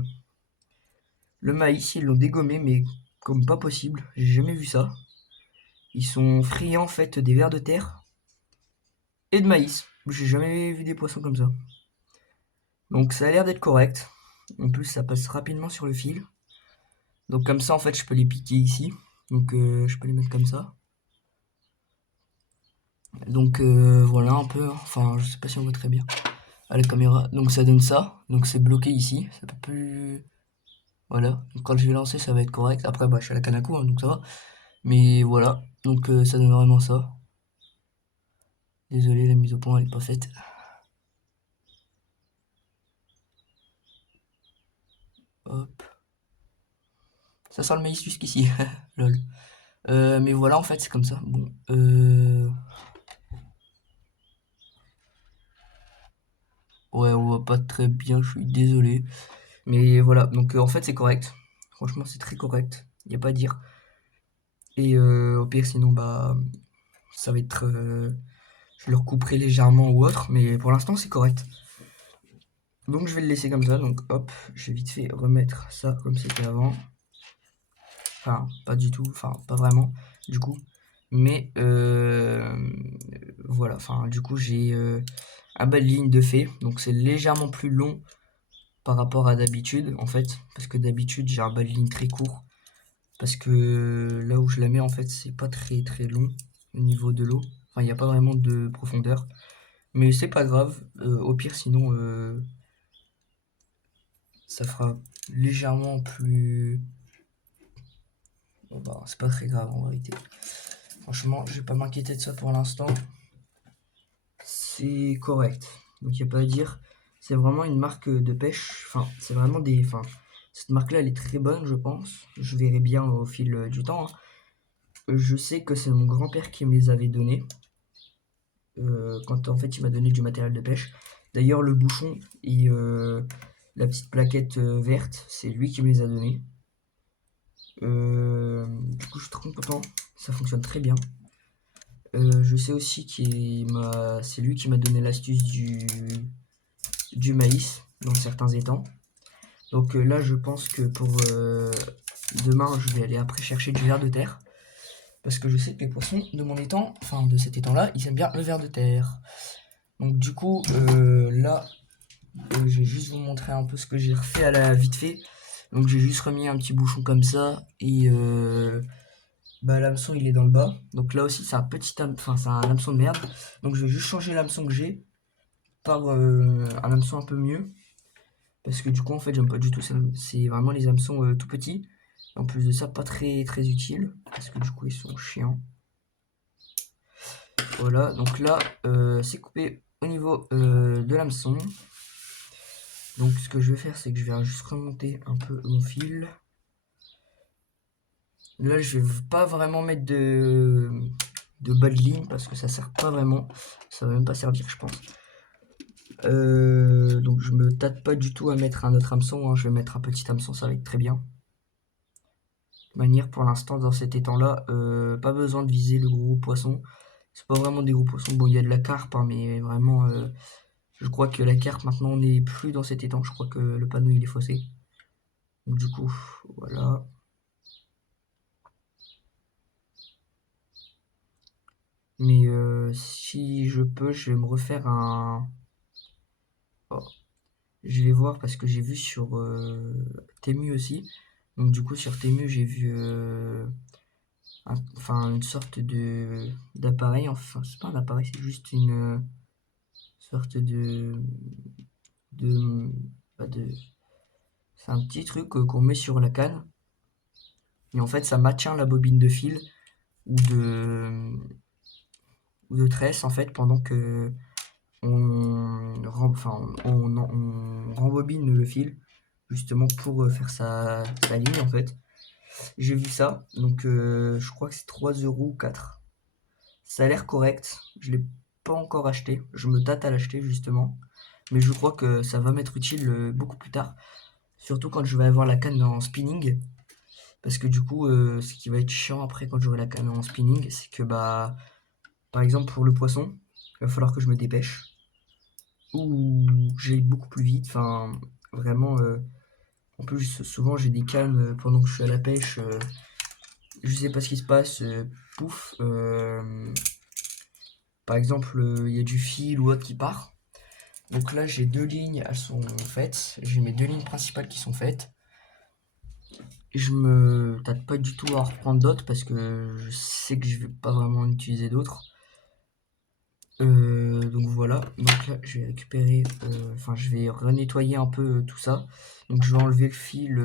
maïs, ils l'ont dégommé, mais comme pas possible. J'ai jamais vu ça. Ils sont friands en fait des vers de terre et de maïs. J'ai jamais vu des poissons comme ça. Donc ça a l'air d'être correct. En plus ça passe rapidement sur le fil. Donc comme ça en fait je peux les piquer ici. Donc je peux les mettre comme ça. Donc voilà un peu. Enfin je sais pas si on voit très bien à la caméra. Donc ça donne ça. Donc c'est bloqué ici. Ça peut plus. Voilà. Donc quand je vais lancer ça va être correct. Après bah je suis à la Kanako hein, donc ça va. Mais voilà, donc ça donne vraiment ça. Désolé, la mise au point elle est pas faite. Hop. Ça sent le maïs jusqu'ici. Lol. Mais voilà, en fait, c'est comme ça. Bon. Ouais, on voit pas très bien, je suis désolé. Mais voilà, donc en fait, c'est correct. Franchement, c'est très correct. Y a pas à dire. Et au pire, sinon, bah, ça va être. Je le recouperai légèrement ou autre, mais pour l'instant, c'est correct. Donc, je vais le laisser comme ça. Donc, hop, je vais vite fait remettre ça comme c'était avant. Enfin, pas du tout, enfin, pas vraiment, du coup. Mais voilà, enfin, du coup, j'ai un bas de ligne de fait. Donc, c'est légèrement plus long par rapport à d'habitude, en fait. Parce que d'habitude, j'ai un bas de ligne très court. Parce que là où je la mets, en fait, c'est pas très très long au niveau de l'eau. Enfin, il n'y a pas vraiment de profondeur. Mais c'est pas grave. Au pire, sinon, ça fera légèrement plus. Bon, bah, c'est pas très grave en vérité. Franchement, je vais pas m'inquiéter de ça pour l'instant. C'est correct. Donc, il n'y a pas à dire. C'est vraiment une marque de pêche. Enfin, c'est vraiment des. Enfin, cette marque-là, elle est très bonne, je pense. Je verrai bien au fil du temps, hein. Je sais que c'est mon grand-père qui me les avait donnés. Quand en fait il m'a donné du matériel de pêche. D'ailleurs, le bouchon et la petite plaquette verte, c'est lui qui me les a donnés. Du coup, je suis trop content. Ça fonctionne très bien. Je sais aussi c'est lui qui m'a donné l'astuce du maïs dans certains étangs. Donc là, je pense que pour demain, je vais aller après chercher du ver de terre. Parce que je sais que les poissons de mon étang, enfin de cet étang-là, ils aiment bien le ver de terre. Donc du coup, là, je vais juste vous montrer un peu ce que j'ai refait à la vite fait. Donc j'ai juste remis un petit bouchon comme ça et bah, l'hameçon il est dans le bas. Donc là aussi c'est un petit enfin c'est un hameçon de merde. Donc je vais juste changer l'hameçon que j'ai par un hameçon un peu mieux. Parce que du coup en fait j'aime pas du tout, c'est vraiment les hameçons tout petits. En plus de ça pas très très utiles parce que du coup ils sont chiants. Voilà, donc là c'est coupé au niveau de l'hameçon. Donc ce que je vais faire, c'est que je vais juste remonter un peu mon fil. Là, je vais pas vraiment mettre de bas de ligne parce que ça sert pas vraiment. Ça va même pas servir, je pense. Donc je me tâte pas du tout à mettre un autre hameçon, hein. Je vais mettre un petit hameçon, ça va être très bien. De manière, pour l'instant, dans cet étang-là, pas besoin de viser le gros poisson. C'est pas vraiment des gros poissons. Bon, il y a de la carpe, hein, mais vraiment, je crois que la carpe, maintenant, on n'est plus dans cet étang. Je crois que le panneau, il est faussé. Donc du coup, voilà. Mais si je peux, je vais me refaire un. Oh, je vais voir parce que j'ai vu sur Temu aussi. Donc du coup sur Temu j'ai vu enfin une sorte de d'appareil. Enfin c'est pas un appareil, c'est juste une sorte de, de c'est un petit truc qu'on met sur la canne. Et en fait ça maintient la bobine de fil ou de tresse en fait pendant que on rembobine le fil justement pour faire sa ligne en fait. J'ai vu ça, donc je crois que c'est 3 € ou 4. Ça a l'air correct, je l'ai pas encore acheté, je me tâte à l'acheter justement, mais je crois que ça va m'être utile beaucoup plus tard, surtout quand je vais avoir la canne en spinning, parce que du coup ce qui va être chiant après quand j'aurai la canne en spinning, c'est que bah par exemple pour le poisson, il va falloir que je me dépêche, ou j'aille beaucoup plus vite, enfin vraiment en plus souvent j'ai des cannes pendant que je suis à la pêche, je sais pas ce qui se passe, pouf, par exemple il y a du fil ou autre qui part, donc là j'ai deux lignes, elles sont faites, j'ai mes deux lignes principales qui sont faites, je me tâte pas du tout à en reprendre d'autres parce que je sais que je vais pas vraiment en utiliser d'autres. Donc voilà, donc là je vais récupérer, enfin je vais renettoyer un peu tout ça. Donc je vais enlever le fil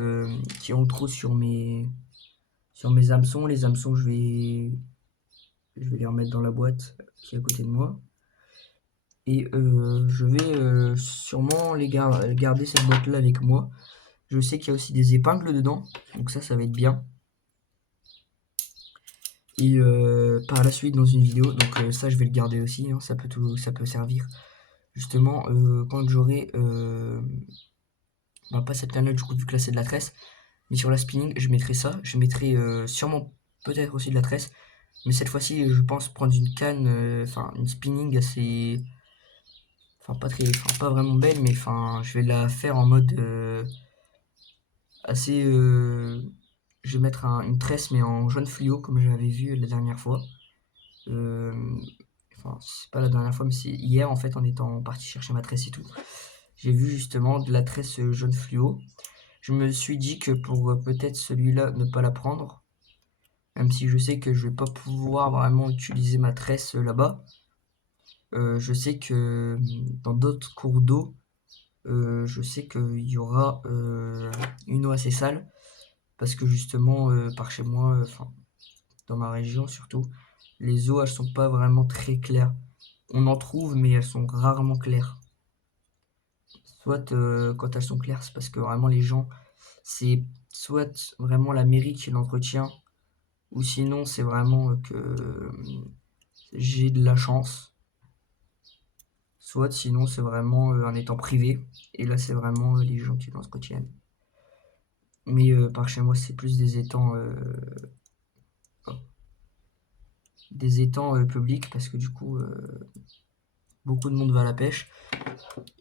qui est en trop sur mes hameçons. Les hameçons, je vais les remettre dans la boîte qui est à côté de moi. Et je vais sûrement garder cette boîte-là avec moi. Je sais qu'il y a aussi des épingles dedans, donc ça va être bien. Et par la suite dans une vidéo, donc ça je vais le garder aussi, hein, ça peut servir. Justement, quand j'aurai, pas cette canne-là du coup vu que là c'est de la tresse, mais sur la spinning je mettrai ça. Je mettrai sûrement peut-être aussi de la tresse, mais cette fois-ci je pense prendre une canne, enfin une spinning assez, pas vraiment belle, mais enfin je vais la faire en mode assez, je vais mettre une tresse mais en jaune fluo comme j'avais vu la dernière fois. Euh, enfin, c'est pas la dernière fois, mais c'est hier en fait en étant parti chercher ma tresse et tout. J'ai vu justement de la tresse jaune fluo. Je me suis dit que pour peut-être celui-là ne pas la prendre, même si je sais que je vais pas pouvoir vraiment utiliser ma tresse là-bas. Je sais que dans d'autres cours d'eau, je sais qu'il y aura une eau assez sale parce que justement par chez moi, enfin dans ma région surtout, les eaux elles sont pas vraiment très claires. On en trouve mais elles sont rarement claires. Soit quand elles sont claires, c'est parce que vraiment les gens, c'est soit vraiment la mairie qui l'entretient, ou sinon c'est vraiment que j'ai de la chance. Soit sinon c'est vraiment un étang privé, et là c'est vraiment les gens qui l'entretiennent. Mais par chez moi c'est plus des étangs publics, parce que du coup beaucoup de monde va à la pêche.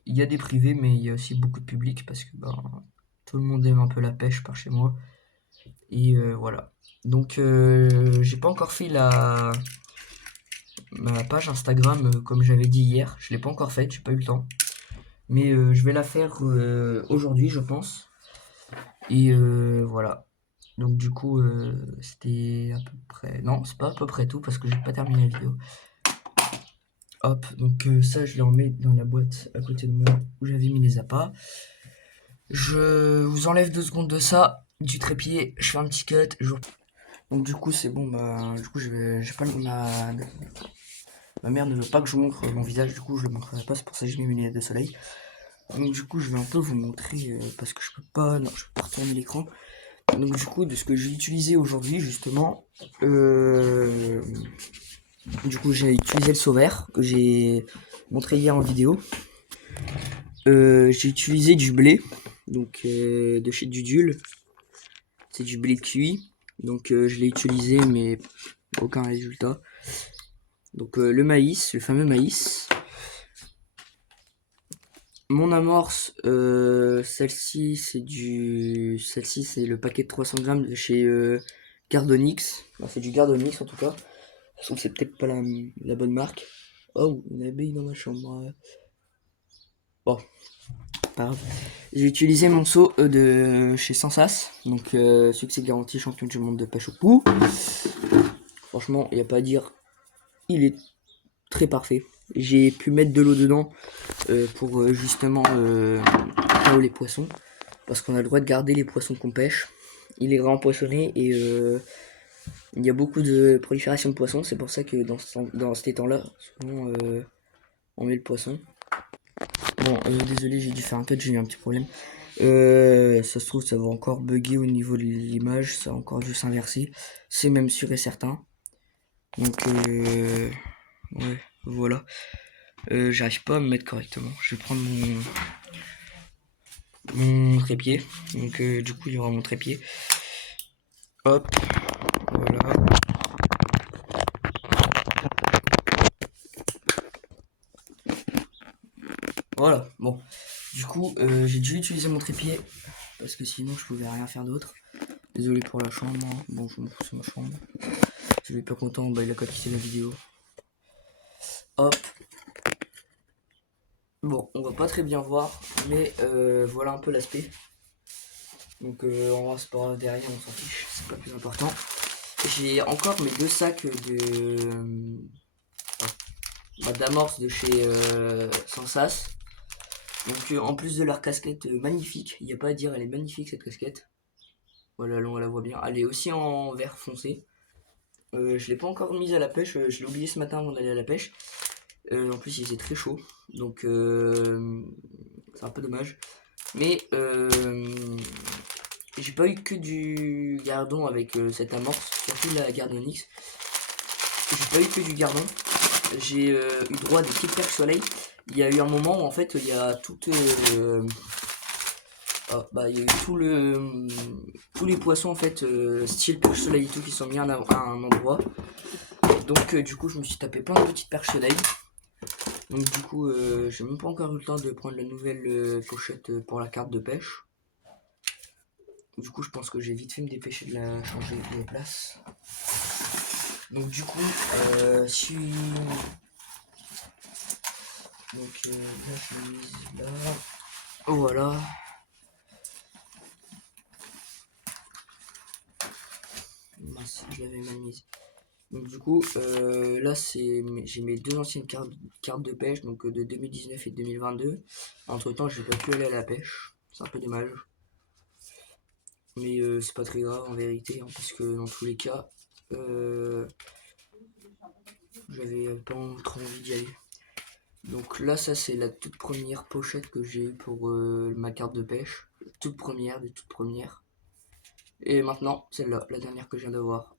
Il y a des privés, mais il y a aussi beaucoup de publics, parce que tout le monde aime un peu la pêche par chez moi. Et voilà. Donc j'ai pas encore fait ma page Instagram comme j'avais dit hier. Je l'ai pas encore faite, j'ai pas eu le temps. Mais je vais la faire aujourd'hui, je pense. Et voilà. Donc du coup, c'était à peu près... Non, c'est pas à peu près tout parce que j'ai pas terminé la vidéo. Hop, donc ça, je le remets dans la boîte à côté de moi où j'avais mis les appâts. Je vous enlève 2 secondes de ça, du trépied, je fais un petit cut. Donc du coup, c'est bon, du coup, j'ai pas ma mère ne veut pas que je montre mon visage, du coup, je le montrerai pas, c'est pour ça que j'ai mis mes lunettes de soleil. Donc du coup, je vais un peu vous montrer, parce que je peux pas retourner l'écran. Donc du coup, de ce que j'ai utilisé aujourd'hui, justement, du coup, j'ai utilisé le Sauvert, que j'ai montré hier en vidéo. J'ai utilisé du blé, donc de chez Dudule. C'est du blé cuit, donc je l'ai utilisé, mais aucun résultat. Donc le maïs, le fameux maïs. Mon amorce, celle-ci c'est le paquet de 300 grammes de chez Gardonix. Enfin, c'est du Gardonix en tout cas. De toute façon, c'est peut-être pas la bonne marque. Oh, une abeille dans ma chambre. Bon, pas grave. J'ai utilisé mon seau de chez Sensas. Donc succès garanti, champion du monde de pêche au pou. Franchement, il n'y a pas à dire. Il est très parfait. J'ai pu mettre de l'eau dedans pour justement KO les poissons, parce qu'on a le droit de garder les poissons qu'on pêche. Il est réempoisonné et il y a beaucoup de prolifération de poissons, c'est pour ça que dans cet étang là souvent on met le poisson. Bon, désolé, j'ai dû faire un cut, j'ai eu un petit problème. Ça se trouve, ça va encore bugger au niveau de l'image, ça a encore dû s'inverser, c'est même sûr et certain. Donc ouais, voilà. J'arrive pas à me mettre correctement. Je vais prendre mon trépied. Donc du coup, il y aura mon trépied. Hop, voilà. Voilà, bon. Du coup, j'ai dû utiliser mon trépied parce que sinon, je pouvais rien faire d'autre. Désolé pour la chambre. Hein. Bon, je m'en fous, c'est ma chambre. Si je suis pas content, il a qu'à quitter la vidéo. Hop. Bon, on va pas très bien voir, mais voilà un peu l'aspect. Donc on va se pas derrière, on s'en fiche, c'est pas plus important. J'ai encore mes 2 sacs d'amorce de chez Sensas. Donc en plus de leur casquette magnifique, il n'y a pas à dire, elle est magnifique cette casquette. Voilà, là on la voit bien. Elle est aussi en vert foncé. Je l'ai pas encore mise à la pêche, je l'ai oublié ce matin avant d'aller à la pêche. En plus il faisait très chaud, donc c'est un peu dommage. Mais j'ai pas eu que du gardon avec cette amorce, surtout la Gardonix. J'ai pas eu que du gardon. J'ai eu droit à des petites perches soleil. Il y a eu un moment où en fait il y a il y a eu tous les poissons en fait style perche soleil et tout qui sont mis à un endroit. Donc du coup je me suis tapé plein de petites perches soleil. Donc du coup j'ai même pas encore eu le temps de prendre la nouvelle pochette pour la carte de pêche. Du coup je pense que j'ai vite fait me dépêcher de la changer de place. Donc du coup donc là je l'ai mise là. Voilà. Mince, je l'avais mal mise. Donc du coup, là j'ai mes deux anciennes cartes de pêche, donc de 2019 et 2022. Entre temps, j'ai pas pu aller à la pêche, c'est un peu dommage. Mais c'est pas très grave en vérité, hein, parce que dans tous les cas, j'avais pas trop envie d'y aller. Donc là, ça c'est la toute première pochette que j'ai eue pour ma carte de pêche. Toute première, des toutes premières. Et maintenant, celle-là, la dernière que je viens d'avoir.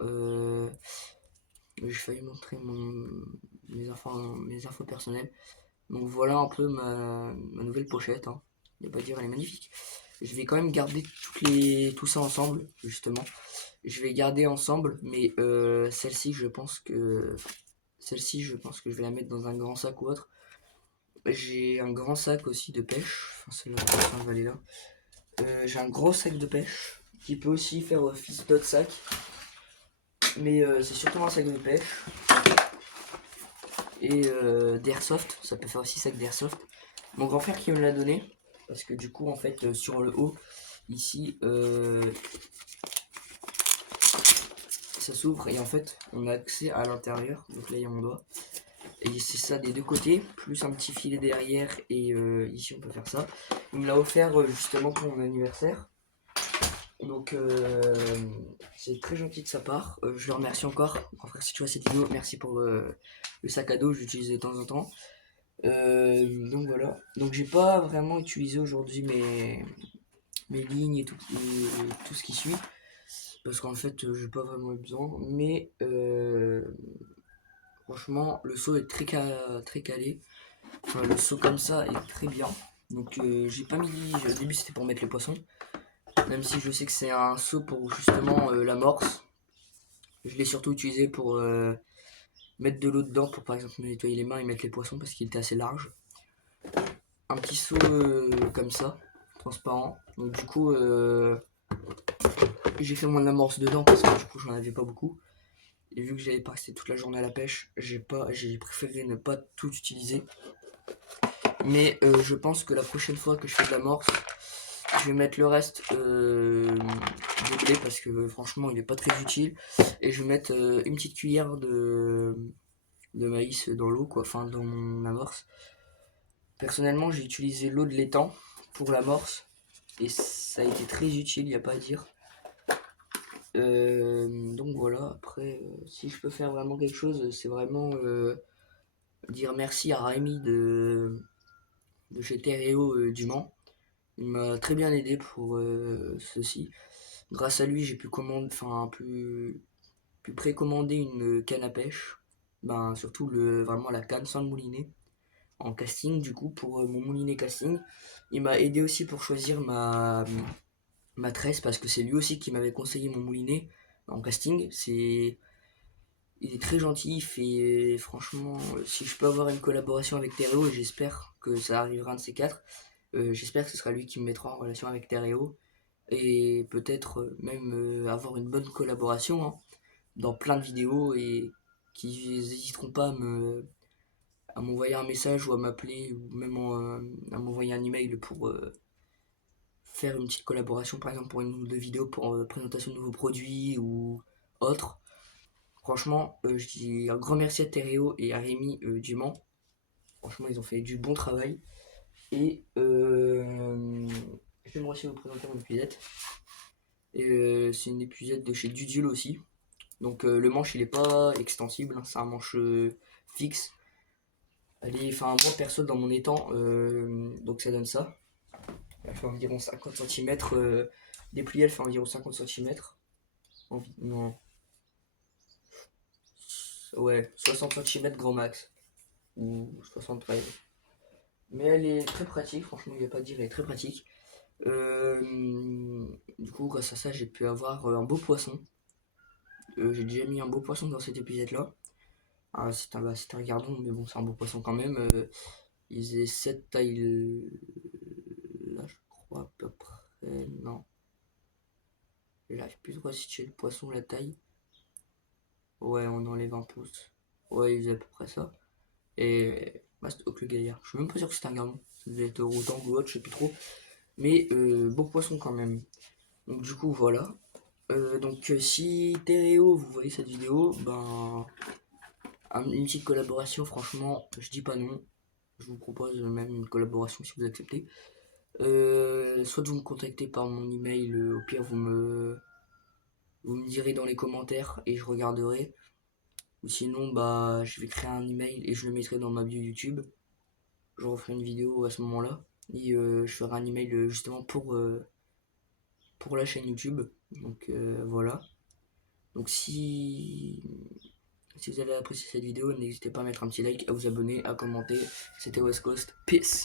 J'ai failli montrer mes infos personnelles. Donc voilà un peu ma nouvelle pochette. Hein. Il n'y a pas à dire, elle est magnifique. Je vais quand même garder tout ça ensemble, justement. Je vais garder ensemble, mais celle-ci, je pense que je vais la mettre dans un grand sac ou autre. J'ai un grand sac aussi de pêche. Enfin, celle-là, elle va aller là. J'ai un gros sac de pêche qui peut aussi faire office d'autres sacs. Mais c'est surtout un sac de pêche. Et d'airsoft, ça peut faire aussi sac d'airsoft. Mon grand frère qui me l'a donné, parce que du coup en fait sur le haut, ici, ça s'ouvre et en fait on a accès à l'intérieur, donc là il y a mon doigt. Et c'est ça des deux côtés, plus un petit filet derrière et ici on peut faire ça. Il me l'a offert justement pour mon anniversaire. Donc c'est très gentil de sa part, je le remercie encore. Grand frère si tu vois cette vidéo, merci pour le sac à dos, j'utilise de temps en temps. Donc voilà. Donc j'ai pas vraiment utilisé aujourd'hui mes lignes et tout ce qui suit. Parce qu'en fait j'ai pas vraiment eu besoin. Mais franchement le saut est très calé. Enfin, le saut comme ça est très bien. Donc j'ai pas mis. Au début c'était pour mettre les poissons. Même si je sais que c'est un saut pour justement l'amorce. Je l'ai surtout utilisé pour mettre de l'eau dedans pour par exemple me nettoyer les mains et mettre les poissons parce qu'il était assez large. Un petit seau comme ça, transparent. Donc du coup, j'ai fait mon amorce dedans parce que du coup j'en avais pas beaucoup. Et vu que j'allais pas rester toute la journée à la pêche, j'ai préféré ne pas tout utiliser. Mais je pense que la prochaine fois que je fais de l'amorce, je vais mettre le reste de blé parce que franchement il est pas très utile. Et je vais mettre une petite cuillère de maïs dans l'eau, quoi, enfin dans mon amorce. Personnellement, j'ai utilisé l'eau de l'étang pour l'amorce et ça a été très utile, il n'y a pas à dire. Donc voilà, après, si je peux faire vraiment quelque chose, c'est vraiment dire merci à Rémi de chez Terreo du Mans. Il m'a très bien aidé pour ceci. Grâce à lui, j'ai pu pu précommander une canne à pêche. Ben, surtout vraiment la canne sans le moulinet. En casting, du coup, pour mon moulinet casting. Il m'a aidé aussi pour choisir ma tresse parce que c'est lui aussi qui m'avait conseillé mon moulinet en casting. Il est très gentil, il fait franchement, si je peux avoir une collaboration avec Terreo, et j'espère que ça arrivera un de ces quatre, j'espère que ce sera lui qui me mettra en relation avec Terreo et peut-être même avoir une bonne collaboration hein, dans plein de vidéos et qu'ils n'hésiteront pas à m'envoyer un message ou à m'appeler ou même à m'envoyer un email pour faire une petite collaboration par exemple pour une ou deux vidéos pour présentation de nouveaux produits ou autre. Franchement, je dis un grand merci à Terreo et à Rémi du Mans. Franchement, ils ont fait du bon travail. Et j'aimerais aussi vous présenter mon épuisette. Et c'est une épuisette de chez Dudiel aussi. Donc le manche il est pas extensible, hein, c'est un manche fixe. Elle est, enfin moi perso dans mon étang, donc ça donne ça. Elle fait environ 50 cm. Dépliée elle fait environ 50 cm. Non, ouais, 60 cm grand max. Ou 73. Mais elle est très pratique, franchement il n'y a pas à dire, elle est très pratique. Du coup grâce à ça j'ai pu avoir un beau poisson. J'ai déjà mis un beau poisson dans cet épisode là. Ah, c'est un gardon, mais bon, c'est un beau poisson quand même. Il faisait cette taille là, je crois, à peu près. Non. J'arrive plus trop à situer le poisson, la taille. Ouais, on enlève un pouce. Ouais, il faisait à peu près ça. Et bah, c'était le gaillard. Je suis même pas sûr que c'était un gardon. Ça devait être autant ou autre, je sais plus trop. Mais beau poisson quand même. Donc, du coup, voilà. Donc, si Théréo, vous voyez cette vidéo, ben. Une petite collaboration, franchement, je dis pas non. Je vous propose même une collaboration si vous acceptez. Soit vous me contactez par mon email, au pire vous me direz dans les commentaires et je regarderai. Ou sinon bah je vais créer un email et je le mettrai dans ma bio YouTube. Je referai une vidéo à ce moment-là. Et je ferai un email justement pour la chaîne YouTube. Donc voilà. Donc si vous avez apprécié cette vidéo, n'hésitez pas à mettre un petit like, à vous abonner, à commenter. C'était West Coast. Peace.